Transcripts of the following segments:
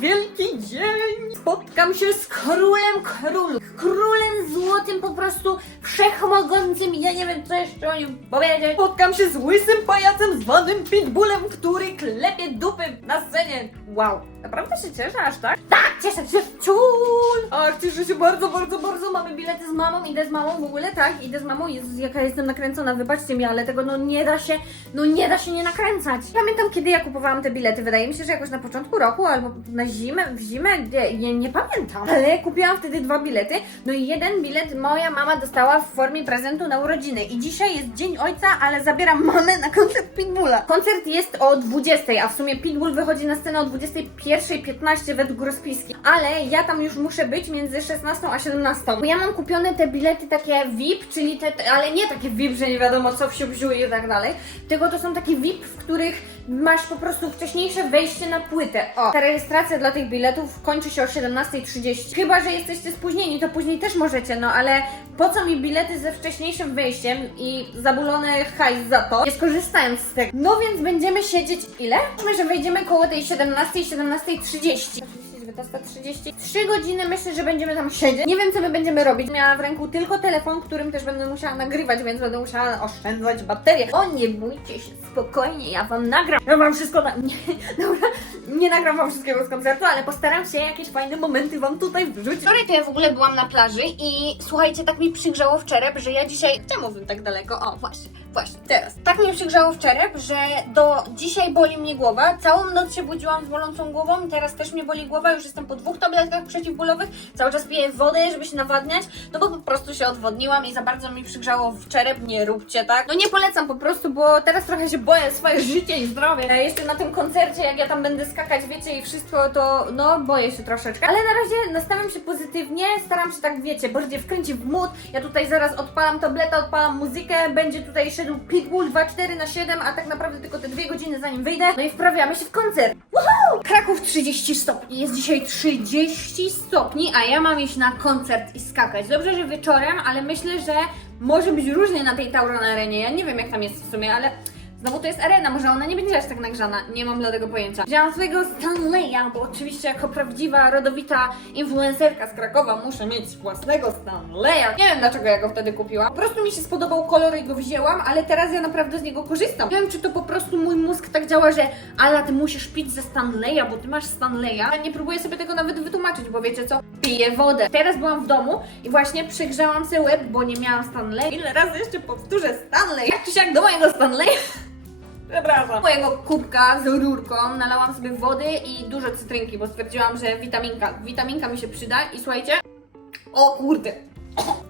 wielki dzień! Spotkam się z królem królów. Królem złotym po prostu wszechmogącym. Ja nie wiem, co jeszcze o nim powiedzieć. Spotkam się z łysym pajacem zwanym Pitbullem, który klepie dupy na scenie. Wow, naprawdę się cieszę aż tak? Tak, cieszę się ciul! Ach, cieszę się bardzo, bardzo, bardzo. Mamy bilety z mamą, idę z mamą w ogóle, tak? Idę z mamą, Jezus, jaka jestem nakręcona, wybaczcie mi, ale tego no nie da się, no nie da się nie nakręcać. Pamiętam, kiedy ja kupowałam te bilety, wydaje mi się, że jakoś na początku roku albo na zimę, w zimę, nie, nie, nie pamiętam. Ale kupiłam wtedy dwa bilety, no i jeden bilet moja mama dostała w formie prezentu na urodziny. I dzisiaj jest Dzień Ojca, ale zabieram mamę na koncert Pitbulla. Koncert jest o 20, a w sumie Pitbull wychodzi na scenę o 21.15 według rozpiski. Ale ja tam już muszę być między 16 a 17. Bo ja mam kupione te bilety takie VIP, czyli te- ale nie takie VIP, że nie wiadomo co wsiu wziu i tak dalej. Tylko to są takie VIP, w których masz po prostu wcześniejsze wejście na płytę. O, ta rejestracja dla tych biletów kończy się o 17.30. Chyba, że jesteście spóźnieni, to później też możecie, no ale po co mi bilety ze wcześniejszym wejściem i zabulony hajs za to? Nie skorzystając z tego. No więc będziemy siedzieć ile? Myślę, że wejdziemy koło tej 17, 17.30. 19.30. 3 godziny myślę, że będziemy tam siedzieć. Nie wiem, co my będziemy robić. Miała w ręku tylko telefon, którym też będę musiała nagrywać, więc będę musiała oszczędzać baterię. O, nie bójcie się, spokojnie, ja wam nagram. Ja wam wszystko na... Nie, dobra, nie nagram wam wszystkiego z koncertu, ale postaram się jakieś fajne momenty wam tutaj wrzucić. Wczoraj to ja w ogóle byłam na plaży i słuchajcie, tak mi przygrzało w czerep, że ja dzisiaj... Czemu bym tak daleko? O, właśnie, właśnie, teraz. Tak mi przygrzało w czerep, że do dzisiaj boli mnie głowa. Całą noc się budziłam z bolącą głową teraz też mnie boli głowa. Już jestem po dwóch tabletkach przeciwbólowych. Cały czas piję wodę, żeby się nawadniać, no bo po prostu się odwodniłam i za bardzo mi przygrzało w czerep. Nie róbcie tak. No nie polecam po prostu, bo teraz trochę się boję swoje życie i zdrowie. A jeszcze na tym koncercie, jak ja tam będę skakać, wiecie, i wszystko, to no boję się troszeczkę. Ale na razie nastawiam się pozytywnie, staram się tak, wiecie, bardziej wkręcić w mood. Ja tutaj zaraz odpalam tabletę, odpalam muzykę, będzie tutaj szedł Pitbull 2-4 na 7, a tak naprawdę tylko te dwie godziny zanim wyjdę. No i wprawiamy się w koncert. Woohoo! Kraków 30 stopni. Jest dzisiaj 30 stopni, a ja mam iść na koncert i skakać. Dobrze, że wieczorem, ale myślę, że może być różnie na tej Tauron Arenie. Ja nie wiem, jak tam jest w sumie, ale Znowu to jest arena, może ona nie będzie aż tak nagrzana, nie mam bladego pojęcia. Wzięłam swojego Stanleya, bo oczywiście jako prawdziwa, rodowita influencerka z Krakowa muszę mieć własnego Stanleya. Nie wiem dlaczego ja go wtedy kupiłam. Po prostu mi się spodobał kolor i go wzięłam, ale teraz ja naprawdę z niego korzystam. Nie wiem, czy to po prostu mój mózg tak działa, że Ala, ty musisz pić ze Stanleya, bo ty masz Stanleya. Ja nie próbuję sobie tego nawet wytłumaczyć, bo wiecie co? Piję wodę. Teraz byłam w domu i właśnie przygrzałam sobie łeb, bo nie miałam Stanleya. Ile razy jeszcze powtórzę Stanley? Jak czy siak do mojego Stanleya? Przepraszam. Mojego kubka z rurką nalałam sobie wody i dużo cytrynki, bo stwierdziłam, że witaminka, witaminka mi się przyda i słuchajcie, o kurde,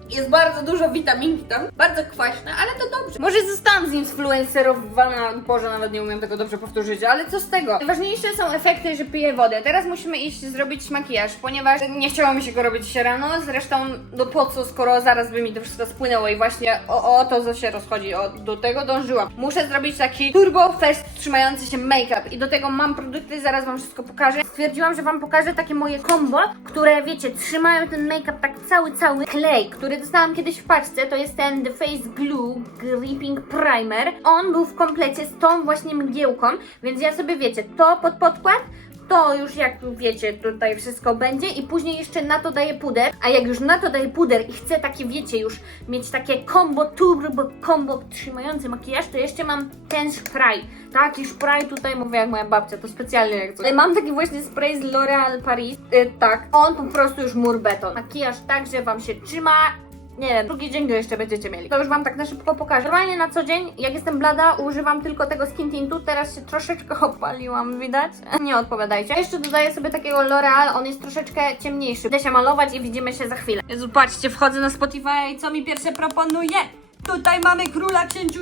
jest bardzo dużo witaminki tam, bardzo kwaśne, ale to dobrze. Może zostałam zinfluencerowana, Boże, nawet nie umiem tego dobrze powtórzyć, ale co z tego? Najważniejsze są efekty, że piję wodę. Teraz musimy iść zrobić makijaż, ponieważ nie chciało mi się go robić rano, zresztą no po co, skoro zaraz by mi to wszystko spłynęło i właśnie o, o to, co się rozchodzi, o, do tego dążyłam. Muszę zrobić taki turbo fest trzymający się make-up i do tego mam produkty, zaraz wam wszystko pokażę. Stwierdziłam, że wam pokażę takie moje combo, które wiecie, trzymają ten make-up tak cały, cały klej, który dostałam kiedyś w paczce, to jest ten The Face Glue Gripping Primer. On był w komplecie z tą właśnie mgiełką, więc ja sobie wiecie, to pod podkład, to już jak wiecie, tutaj wszystko będzie i później jeszcze na to daję puder, a jak już na to daję puder i chcę takie, wiecie, już mieć takie combo turbo combo trzymający makijaż, to jeszcze mam ten spray, taki spray tutaj, mówię jak moja babcia, to specjalnie jak coś. Mam taki właśnie spray z L'Oreal Paris, y, tak, on po prostu już mur beton. Makijaż tak, że wam się trzyma, nie wiem, drugi dzień go jeszcze będziecie mieli. To już wam tak na szybko pokażę. Normalnie na co dzień, jak jestem blada, używam tylko tego skin tintu. Teraz się troszeczkę opaliłam, widać? Nie odpowiadajcie. Jeszcze dodaję sobie takiego L'Oreal, on jest troszeczkę ciemniejszy. Będę się malować i widzimy się za chwilę. Jezu, patrzcie, wchodzę na Spotify i co mi pierwsze proponuje? Tutaj mamy króla księciu.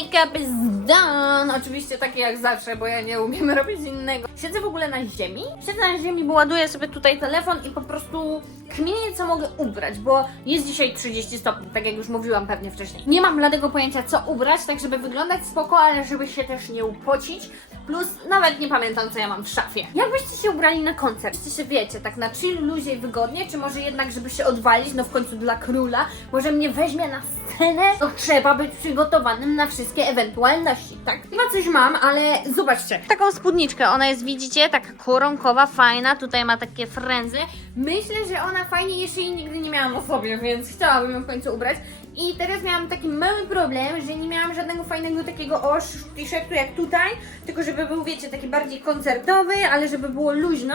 Make-up is done! Oczywiście takie jak zawsze, bo ja nie umiem robić innego. Siedzę w ogóle na ziemi. Siedzę na ziemi, bo ładuję sobie tutaj telefon i po prostu Kmienię, co mogę ubrać, bo jest dzisiaj 30 stopni, tak jak już mówiłam pewnie wcześniej. Nie mam bladego pojęcia, co ubrać, tak żeby wyglądać spoko, ale żeby się też nie upocić. Plus nawet nie pamiętam, co ja mam w szafie. Jak byście się ubrali na koncert? Czy się wiecie, tak na chill, luzie i wygodnie, czy może jednak, żeby się odwalić, no w końcu dla króla, może mnie weźmie na scenę? To trzeba być przygotowanym na wszystkie ewentualności, tak? Chyba coś mam, ale zobaczcie. Taką spódniczkę, ona jest, widzicie, taka koronkowa, fajna, tutaj ma takie frędzy. Myślę, że ona fajnie, jeszcze jej nigdy nie miałam na sobie, więc chciałabym ją w końcu ubrać. I teraz miałam taki mały problem, że nie miałam żadnego fajnego takiego oż t-shirtu jak tutaj, tylko żeby był, wiecie, taki bardziej koncertowy, ale żeby było luźno.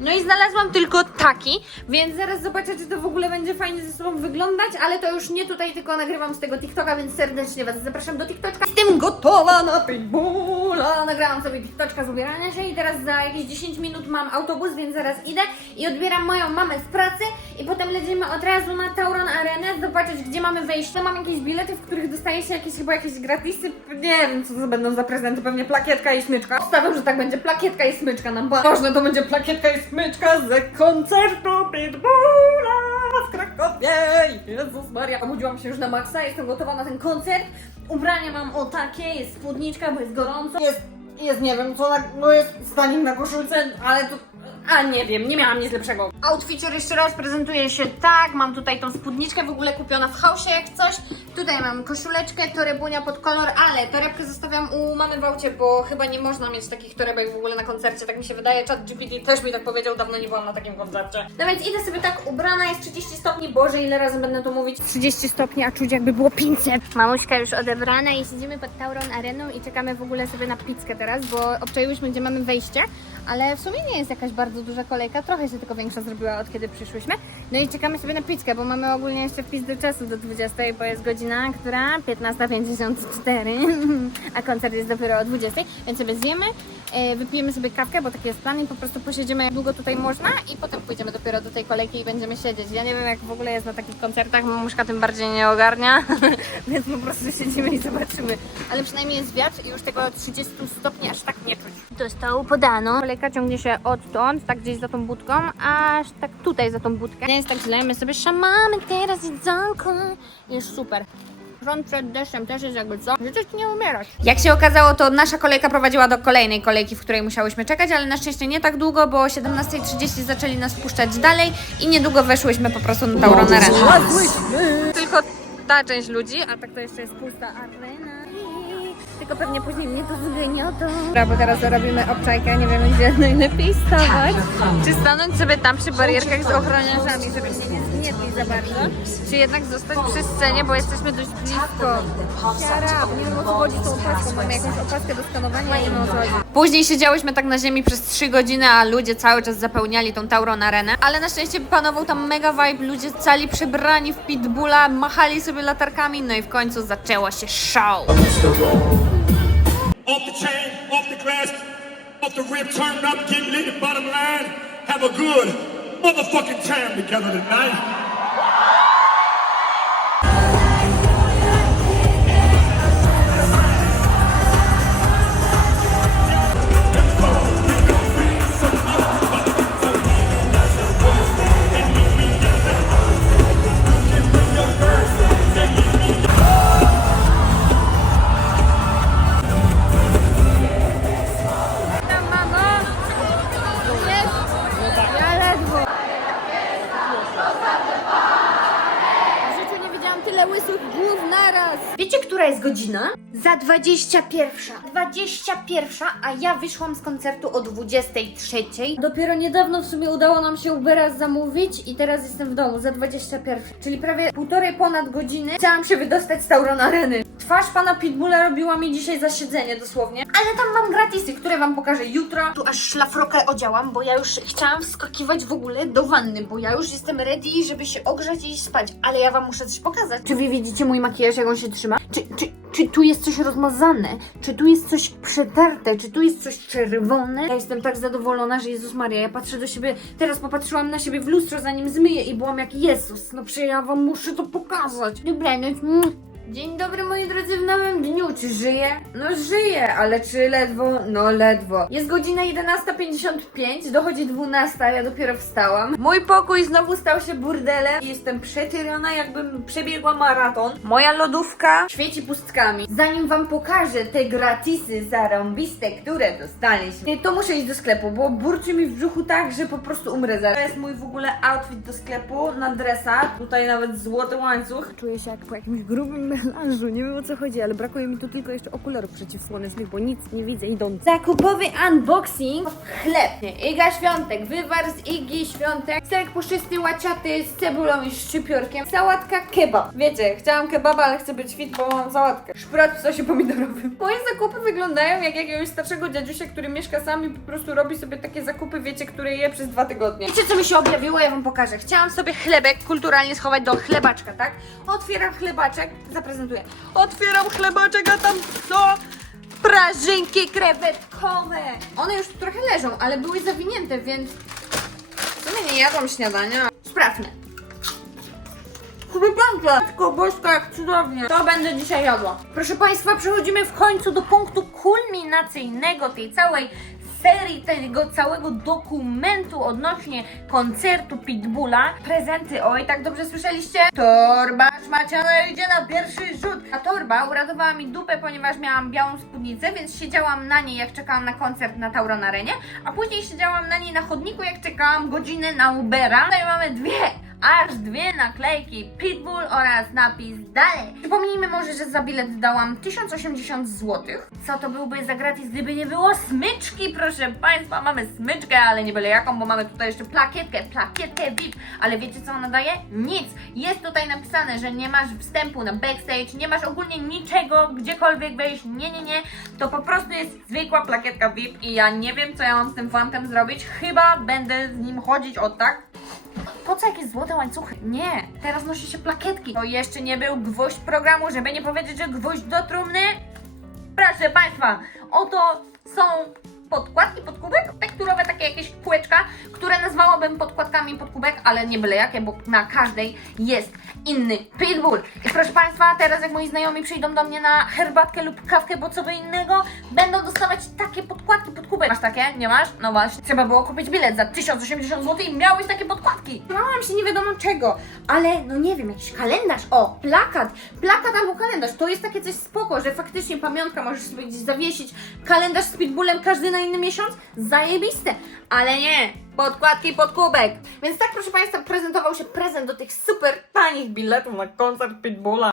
No i znalazłam tylko taki, więc zaraz zobaczę, czy to w ogóle będzie fajnie ze sobą wyglądać, ale to już nie tutaj, tylko nagrywam z tego TikToka, więc serdecznie Was zapraszam do TikToka. Jestem gotowa na pitbulla! Nagrałam sobie TikToka z ubierania się i teraz za jakieś 10 minut mam autobus, więc zaraz idę i odbieram moją mamę z pracy i potem lecimy od razu na Tauron Arenę, zobaczyć, gdzie mamy wejście. Mam jakieś bilety, w których dostaje się jakieś chyba jakieś gratisy, nie wiem, co to będą za prezenty, pewnie plakietka i smyczka. Stawiam, że tak będzie plakietka i smyczka nam, bo ważne to będzie plakietka i smyczka z koncertu Pitbulla w Krakowie. Jezus Maria. Obudziłam się już na maksa, jestem gotowa na ten koncert. Ubrania mam o takie, jest spódniczka, bo jest gorąco. Jest, jest nie wiem co, na, no jest stanik na koszulce, ale to... A nie wiem, nie miałam nic lepszego. Outfitcher jeszcze raz prezentuje się tak. Mam tutaj tą spódniczkę w ogóle kupiona w hausie jak coś. Tutaj mam koszuleczkę, torebunia pod kolor, ale torebkę zostawiam u mamy w aucie, bo chyba nie można mieć takich torebek w ogóle na koncercie, tak mi się wydaje. Chat GPT też mi tak powiedział, dawno nie byłam na takim koncercie. No więc idę sobie tak ubrana, jest 30 stopni, Boże, ile razy będę to mówić? 30 stopni, a czuć jakby było 500. Mamuśka już odebrana i siedzimy pod Tauron Areną i czekamy w ogóle sobie na pizzkę teraz, bo obczaiłyśmy, gdzie mamy wejście, ale w sumie nie jest jakaś bardzo duża kolejka, trochę się tylko większa zrobiła od kiedy przyszłyśmy. No i czekamy sobie na pizzkę, bo mamy ogólnie jeszcze wpis do czasu do 20, bo jest godzina, która? 15.54, a koncert jest dopiero o 20, więc sobie zjemy, wypijemy sobie kawkę, bo taki jest plan i po prostu posiedzimy jak długo tutaj można i potem pójdziemy dopiero do tej kolejki i będziemy siedzieć. Ja nie wiem jak w ogóle jest na takich koncertach, mamuszka tym bardziej nie ogarnia, więc po prostu siedzimy i zobaczymy. Ale przynajmniej jest wiatr i już tego 30 stopni aż tak nie czuć. Dostał podano. Kolejka ciągnie się odtąd, tak gdzieś za tą budką, aż tak tutaj za tą budkę. Nie jest tak źle, my sobie szamamy teraz jedzonko. Jest super. Przed deszczem też jest jakby co? Życzyć nie umierać. Jak się okazało, to nasza kolejka prowadziła do kolejnej kolejki, w której musiałyśmy czekać, ale na szczęście nie tak długo, bo o 17.30 zaczęli nas puszczać dalej i niedługo weszłyśmy po prostu na Tauron Arenę. Tylko ta część ludzi, a tak to jeszcze jest pusta arena. Tylko pewnie później mnie to zgniotą. Dobra, bo teraz zarobimy obczajkę, nie wiemy gdzie najlepiej stawać. Czy stanąć sobie tam przy barierkach z ochroniarzami, żeby się nie zgnietli za bardzo? Czy jednak zostać przy scenie, bo jesteśmy dość blisko. Siara, nie wiem o co chodzi z tą opaską. Mamy jakąś opaskę do skanowania, wiem chodzi. Później siedziałyśmy tak na ziemi przez 3 godziny, a ludzie cały czas zapełniali tą Tauron Arenę. Ale na szczęście panował tam mega vibe, ludzie cali przebrani w pitbulla, machali sobie latarkami, no i w końcu zaczęło się show. Off the chain, off the glass, off the rip, turn up, get lit, bottom line. Have a good motherfucking time together tonight. Godzina? Za 21. 21, a ja wyszłam z koncertu o 23. Dopiero niedawno w sumie udało nam się Ubera zamówić i teraz jestem w domu za 21. Czyli prawie półtorej ponad godziny chciałam się wydostać z Tauron Areny. Twarz pana Pitbulla robiła mi dzisiaj zasiedzenie dosłownie. Ale tam mam gratisy, które wam pokażę jutro. Tu aż szlafrokę odziałam, bo ja już chciałam wskakiwać w ogóle do wanny, bo ja już jestem ready, żeby się ogrzać i iść spać. Ale ja wam muszę coś pokazać. Czy wy widzicie mój makijaż, jak on się trzyma? Czy, czy, czy tu jest coś rozmazane? Czy tu jest coś przetarte? Czy tu jest coś czerwone? Ja jestem tak zadowolona, że Jezus Maria, ja patrzę do siebie, teraz popatrzyłam na siebie w lustro, zanim zmyję i byłam jak Jezus. No przecież ja wam muszę to pokazać. Dobranoc. Mm. Dzień dobry moi drodzy w nowym dniu. Czy żyję? No żyję, ale czy ledwo? No ledwo. Jest godzina 11.55, dochodzi 12, ja dopiero wstałam. Mój pokój znowu stał się burdelem i jestem przetyrana jakbym przebiegła maraton. Moja lodówka świeci pustkami. Zanim wam pokażę te gratisy zarąbiste, które dostaliśmy, to muszę iść do sklepu, bo burczy mi w brzuchu tak, że po prostu umrę zaraz. To jest mój w ogóle outfit do sklepu na dresa. Tutaj nawet złoty łańcuch. Czuję się jak po jakimś grubym melanżu, nie wiem o co chodzi, ale brakuje mi tu tylko jeszcze okularów przeciwsłonecznych, bo nic nie widzę idąc. Zakupowy unboxing. Chleb. Iga Świątek. Wywar z Igi Świątek. Serek puszysty, łaciaty z cebulą i szczypiorkiem. Sałatka kebab. Wiecie, chciałam kebaba, ale chcę być fit, bo mam sałatkę. Szprot w sosie pomidorowym. Moje zakupy wyglądają jak jakiegoś starszego dziadusia, który mieszka sam i po prostu robi sobie takie zakupy, wiecie, które je przez dwa tygodnie. Wiecie, co mi się objawiło? Ja wam pokażę. Chciałam sobie chlebek kulturalnie schować do chlebaczka, tak? Otwieram chlebaczek, zaprezentuję. Otwieram chlebaczek, a tam co? Prażynki krewetkowe! One już trochę leżą, ale były zawinięte, więc w sumie nie jadłam śniadania. Sprawdźmy. Chrybanka! Matko boska, jak cudownie. To będę dzisiaj jadła. Proszę Państwa, przechodzimy w końcu do punktu kulminacyjnego tej całej serii, tego całego dokumentu odnośnie koncertu Pitbulla. Prezenty, oj, tak dobrze słyszeliście? Torba szmaciana idzie na pierwszy rzut. A torba uratowała mi dupę, ponieważ miałam białą spódnicę, więc siedziałam na niej, jak czekałam na koncert na Tauron Arenie, a później siedziałam na niej na chodniku, jak czekałam godzinę na Ubera. Tutaj mamy dwie aż dwie naklejki Pitbull oraz napis dalej. Przypomnijmy może, że za bilet dałam 1080 zł. Co to byłby za gratis, gdyby nie było smyczki, proszę Państwa. Mamy smyczkę, ale nie byle jaką, bo mamy tutaj jeszcze plakietkę, plakietkę VIP. Ale wiecie co ona daje? Nic. Jest tutaj napisane, że nie masz wstępu na backstage, nie masz ogólnie niczego, gdziekolwiek wejść. Nie, nie, nie. To po prostu jest zwykła plakietka VIP i ja nie wiem, co ja mam z tym fantem zrobić. Chyba będę z nim chodzić od tak. Po co jakieś złote łańcuchy? Nie, teraz nosi się plakietki. To jeszcze nie był gwóźdź programu, żeby nie powiedzieć, że gwóźdź do trumny. Proszę Państwa, oto są podkładki pod kubek, tekturowe takie jakieś kółeczka, które nazwałabym podkładkami pod kubek, ale nie byle jakie, bo na każdej jest inny pitbull. I proszę Państwa, teraz jak moi znajomi przyjdą do mnie na herbatkę lub kawkę, bo co by innego, będą dostawać takie podkładki pod kubek. Masz takie? Nie masz? No właśnie. Trzeba było kupić bilet za 1080 zł i miałeś takie podkładki. Miałam się nie wiadomo czego, ale no nie wiem, jakiś kalendarz, o, plakat, plakat albo kalendarz, to jest takie coś spoko, że faktycznie pamiątka możesz sobie gdzieś zawiesić, kalendarz z pitbullem każdy na inny miesiąc, zajebiste, ale nie, podkładki pod kubek. Więc tak proszę Państwa prezentował się prezent do tych super tanich biletów na koncert Pitbulla.